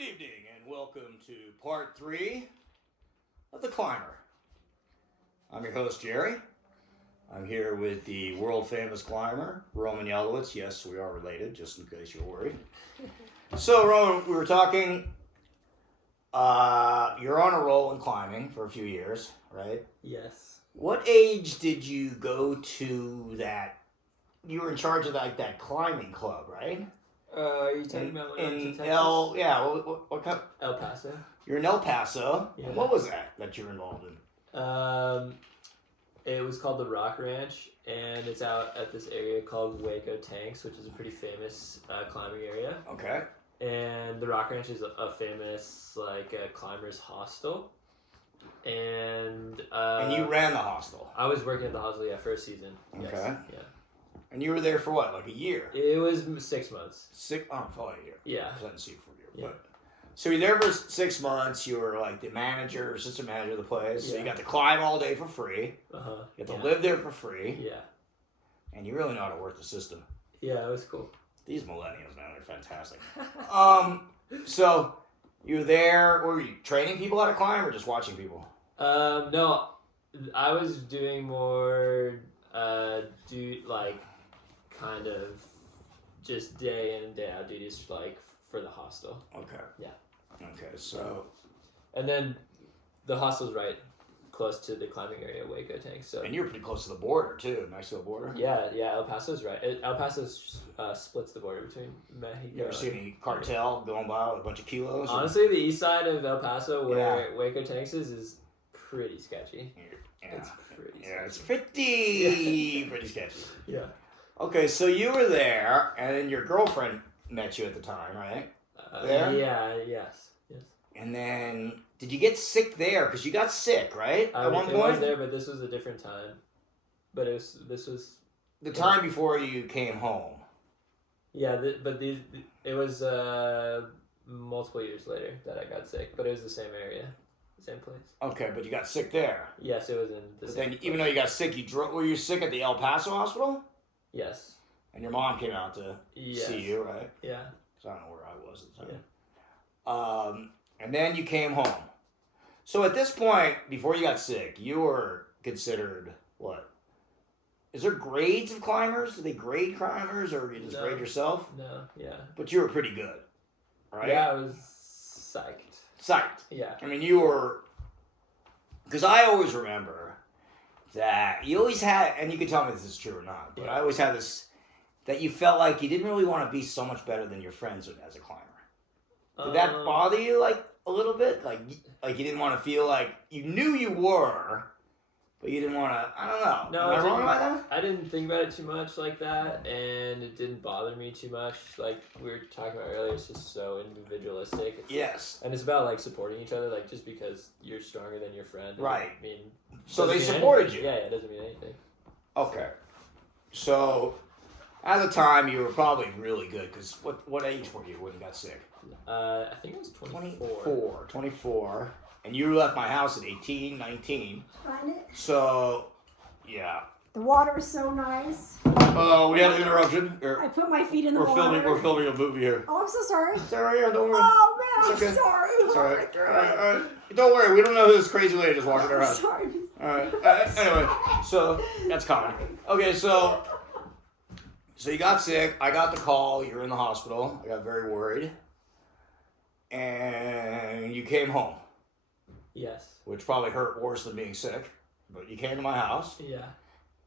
Good evening and welcome to part 3 of The Climber. I'm your host, Jerry. I'm here with the world famous climber, Roman Yelowitz. Yes, we are related, just in case you're worried. So, Roman, we were talking, you're on a roll in climbing for a few years, right? Yes. What age did you go to that, you were in charge of that climbing club, right? Are you talking about when I went to Texas? What kind? El Paso. You're in El Paso. Yeah. And what was that you were involved in? It was called the Rock Ranch, and it's out at this area called Waco Tanks, which is a pretty famous climbing area. Okay. And the Rock Ranch is a famous climbers hostel. And you ran the hostel. I was working at the hostel, for a season. Okay. Yes. Yeah. And you were there for what, like a year? It was 6 months. Probably a year. Yeah. I didn't see you for a year. Yeah. But, so you're there for 6 months. You were like the manager, assistant manager of the place. Yeah. So you got to climb all day for free. Uh-huh. You got to live there for free. Yeah. And you really know how to work the system. Yeah, it was cool. These millennials, man, they're fantastic. So you were there. Were you training people how to climb or just watching people? No, I was doing more, kind of just day in and day out duties, for the hostel. Okay. Yeah. Okay, so. And then the hostel's right close to the climbing area, Waco Tank. So. And you're pretty close to the border, too, Mexico border. Yeah, El Paso's right. El Paso splits the border between Mexico. You ever see any cartel going by with a bunch of kilos? Honestly, the east side of El Paso, where Waco Tanks is pretty sketchy. Yeah. It's pretty sketchy. Yeah, it's pretty sketchy. Yeah. Okay, so you were there, and then your girlfriend met you at the time, right? There? Yeah, yes. And then, did you get sick there? Because you got sick, right? At one point? I was there, but this was a different time. But this was... The time before you came home. Yeah, it was multiple years later that I got sick, but it was the same area, same place. Okay, but you got sick there. Yes, it was in the But same then, place. even though you got sick, were you sick at the El Paso hospital? Yes. And your mom came out to see you, right? Yeah. Because I don't know where I was at the time. Yeah. And then you came home. So at this point, before you got sick, you were considered what? Is there grades of climbers? Do they grade climbers, or you just grade yourself? No, yeah. But you were pretty good, right? Yeah, I was psyched. Psyched. Yeah. I mean, you were... Because I always remember that you always had, and you can tell me if this is true or not, but I always had this, that you felt like you didn't really want to be so much better than your friends as a climber. Did that bother you, a little bit? Like you didn't want to feel like, you knew you were, but you didn't want to, I don't know. No, Am I wrong about that? I didn't think about it too much like that, and it didn't bother me too much. Like we were talking about earlier, it's just so individualistic. Yes. And it's about, supporting each other, just because you're stronger than your friend. Right. So doesn't they mean supported anything. you. Yeah, it doesn't mean anything. Okay. So, at the time, you were probably really good, because what age were you when you got sick? I think it was 24. 24. And you left my house at 18, 19. Find it. So, yeah. The water is so nice. Oh, we had an interruption. I put my feet in the We're water. filming a movie here. Oh, I'm so sorry. It's all right, yeah, don't worry. Oh man, It's okay. I'm sorry. It's all right. All right. Don't worry, we don't know who this crazy lady just walked in our I'm house. sorry. All right. Anyway, so that's comedy. Okay, so you got sick. I got the call. You were in the hospital. I got very worried, and you came home, Yes. which probably hurt worse than being sick. But you came to my house, Yeah.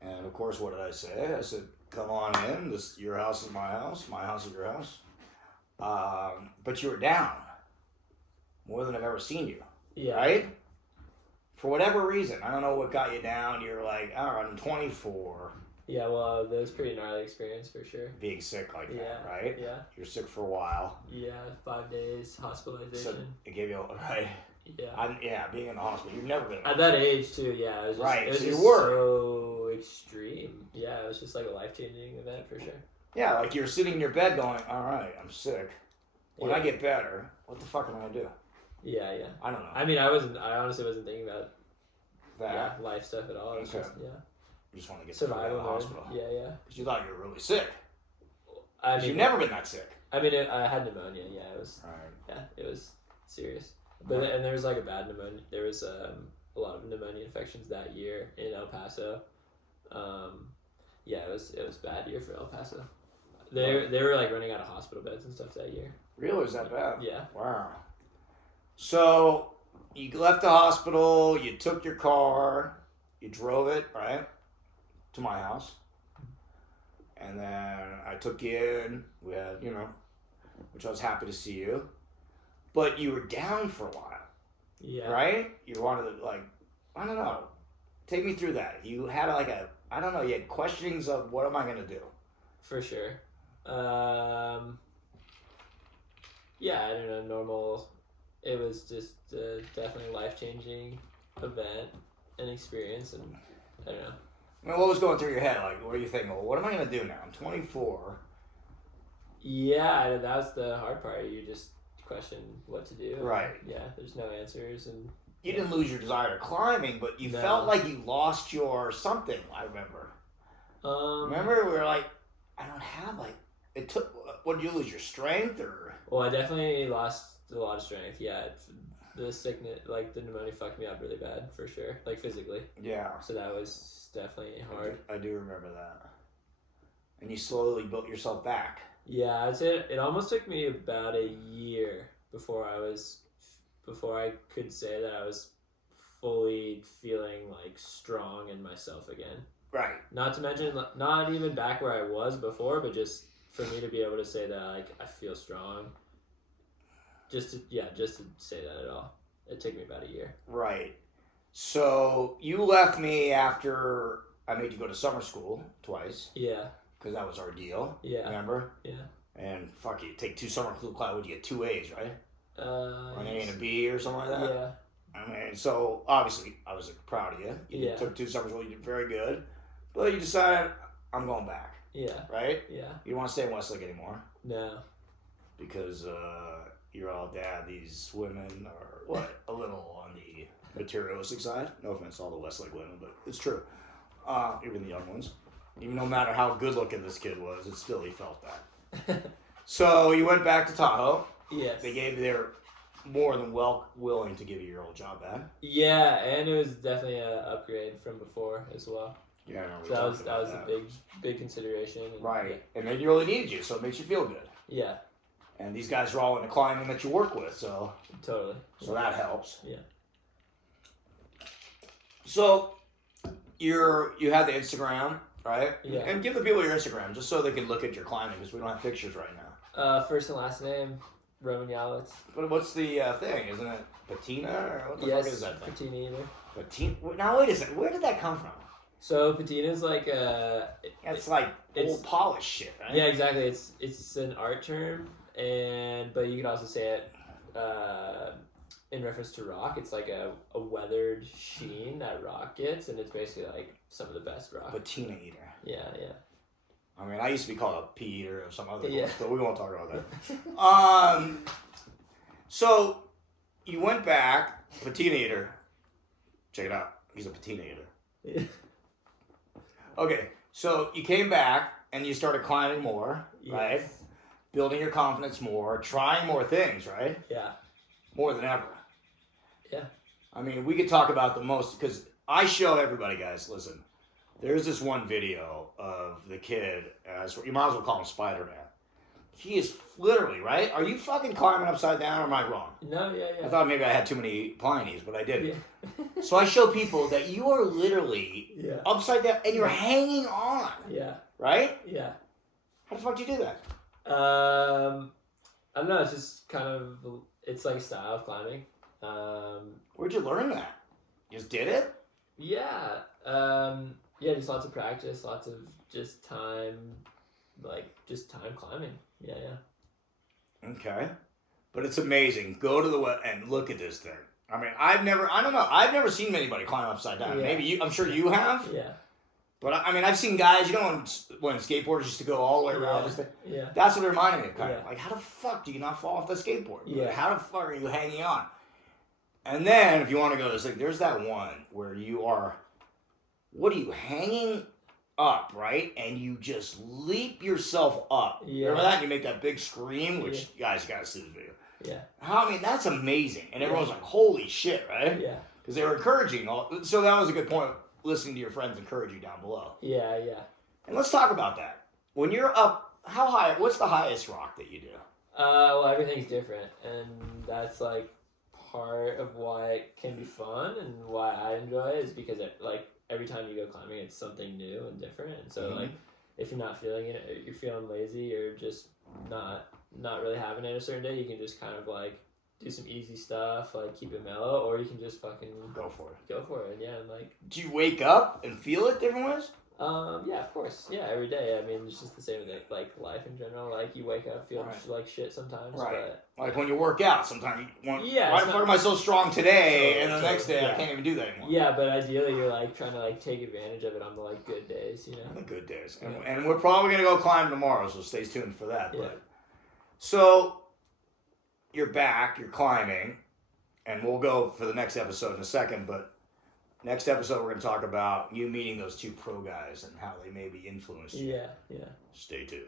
and of course, what did I say? I said, "Come on in. Your house is my house. My house is your house." But you were down more than I've ever seen you. Yeah. Right? For whatever reason, I don't know what got you down. You're like, all right, I'm 24. Yeah, well, that was a pretty gnarly experience for sure. Being sick like that, Yeah. right? Yeah. You're sick for a while. Yeah, 5 days hospitalization. So it gave you, right? Yeah. Being in the hospital. You've never been in the At that age too, yeah. It was just, Right, It was so you just were. so extreme. Yeah, it was just like a life-changing event for sure. Yeah, like you're sitting in your bed going, all right, I'm sick. When I Yeah. get better, what the fuck am I going to do? Yeah. I don't know. I mean, I honestly wasn't thinking about life stuff at all. It was Okay. just, You just want to get out survival of the mode. hospital. Yeah. Because you thought you were really sick. I Because mean, you've never been that sick. I mean, I had pneumonia. Yeah, it was. All right. Yeah, it was serious. But and there was like a bad pneumonia. There was a lot of pneumonia infections that year in El Paso. Yeah, it was a bad year for El Paso. They were like running out of hospital beds and stuff that year. Really? Is that bad? Yeah. Wow. So you left the hospital. You took your car. You drove it right to my house, and then I took you in. We had, which I was happy to see you. But you were down for a while, Yeah. right? You wanted to, like, I don't know. Take me through that. You had like I don't know, you had questions of what am I going to do? For sure. Yeah, I don't know, normal. It was just definitely a life-changing event and experience, and I don't know. I mean, what was going through your head? Like, what are you thinking? Well, what am I going to do now? I'm 24. Yeah, that was the hard part. You just question what to do. Right. Yeah, there's no answers, and You didn't lose your desire to climbing, but you No. felt like you lost your something, I remember. Remember, we were like, I don't have, like, it took, what did you lose, your strength, or? Well, I definitely lost a lot of strength. Yeah, the sickness, like the pneumonia, fucked me up really bad for sure, like physically. Yeah. So that was definitely hard. I do remember that. And you slowly built yourself back. Yeah, I'd say it almost took me about a year before I could say that I was fully feeling like strong in myself again. Right. Not to mention, not even back where I was before, but just for me to be able to say that, like, I feel strong. Just to say that at all. It took me about a year. Right. So you left me after I made you go to summer school twice, Yeah. because that was our deal. Yeah. Remember? Yeah. And fuck you, take 2 summer school classes, would you get 2 A's, right? Or an A and a B or something like that? Yeah. I mean, so obviously I was proud of you. You Yeah. took 2 summer school, you did very good. But you decided, I'm going back, Yeah. right? Yeah. You don't want to stay in Westlake anymore No. because you're all dad, these women are, what, a little on the materialistic side. No offense to all the Westlake women, but it's true. Even the young ones. Even no matter how good looking this kid was, it still, he felt that. So you went back to Tahoe. Yes. They were more than willing to give you your old job back. Yeah, and it was definitely an upgrade from before as well. Yeah, I remember. So that was a big consideration. And right, and they really needed you, so it makes you feel good. Yeah, And these guys are all into climbing that you work with, so totally. that helps. Yeah. So you had the Instagram, right? Yeah. And give the people your Instagram just so they can look at your climbing because we don't have pictures right now. First and last name, Roman Yalitz. But what's the thing? Isn't it patina or what the Yes, fuck is that thing? patina either. Patina. Now wait a second. Where did that come from? So patina's like It's like it's- old polished shit, right? yeah, exactly. It's an art term, but you could also say it in reference to rock. It's like a weathered sheen that rock gets, and it's basically like some of the best rock. Patina eater. Yeah, yeah. I mean, I used to be called a pea eater of some other Yeah. course, but we won't talk about that. So you went back, patina eater. Check it out. He's a patina eater. Okay, so you came back and you started climbing more, right? Yes. Building your confidence more, trying more things, right? Yeah. More than ever. Yeah. I mean, we could talk about the most, because I show everybody, guys, listen, there's this one video of the kid, you might as well call him Spider-Man. He is literally, right? Are you fucking climbing upside down or am I wrong? No, yeah, yeah. I thought maybe I had too many Plinies, but I didn't. Yeah. So I show people that you are literally Yeah. upside down and you're hanging on, Yeah. right? Yeah. How the fuck do you do that? I don't know. It's just kind of it's like a style of climbing. Where'd you learn that? You just did it? Yeah. Yeah. Just lots of practice, lots of just time, just time climbing. Yeah. Yeah. Okay. But it's amazing. Go to the web and look at this thing. I mean, I've never seen anybody climb upside down. Yeah. Maybe I'm sure you have. Yeah. But I mean, I've seen guys, when skateboarders used to go all the way around this thing. Yeah. That's what it reminded me of, kind of. Yeah. Like, how the fuck do you not fall off the skateboard? Yeah. How the fuck are you hanging on? And then, if you want to go to this thing, there's that one where you are, what are you, hanging up, right? And you just leap yourself up. Yeah. Remember that? And you make that big scream, which you guys gotta see the video. Yeah. I mean, that's amazing. And Yeah. everyone's like, holy shit, right? Yeah. Because they were encouraging. So that was a good point, listening to your friends encourage you down below. Yeah. Yeah. And let's talk about that. When you're up, how high, what's the highest rock that you do? Well, everything's different, and that's like part of why it can be fun and why I enjoy it is because like every time you go climbing, it's something new and different. And so like if you're not feeling it, or you're feeling lazy, or just not really having it a certain day, you can just kind of like do some easy stuff, like keep it mellow, or you can just fucking Go for it. And yeah, and like Do you wake up and feel it different ways? yeah, of course, yeah, every day. I mean, it's just the same with like life in general. Like you wake up feeling Right. like shit sometimes, Right. but Like when you work out, sometimes you want, Yeah, why it's the fuck not- am I so strong today? So- And the so, next day I yeah. can't even do that anymore. yeah, but ideally you're like trying to like take advantage of it on the like good days, you know. The good days. And, Yeah. and we're probably going to go climb tomorrow, so stay tuned for that. Yeah. But so you're back, you're climbing, and we'll go for the next episode in a second, but next episode we're going to talk about you meeting those two pro guys and how they maybe influenced you. Yeah, yeah. Stay tuned.